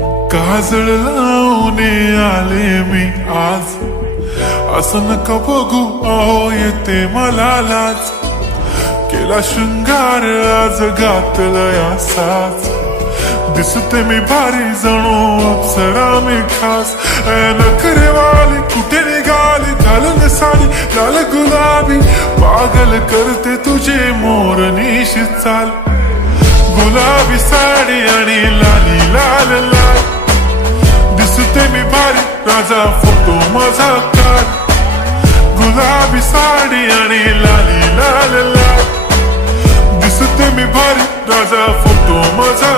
काजळ लावून आले मी आज, असं नका बघू अहो येते मला लाज. केला शृंगार आज घातलाय असाच, दिसते मी भारी जणू अप्सरा मी खास. नखरेवाली कुठे निघाली घालून साडी लाल गुलाबी, पागल करते तुझे मोरनीशी चाल. गुलाबी साडी आणि लाली लाल लाल, दिसते मी भारी राजा फोटो माझा काढ. गुलाबी साडी आणि लाली लाल लाल, दिसते मी भारी राजा फोटो माझा.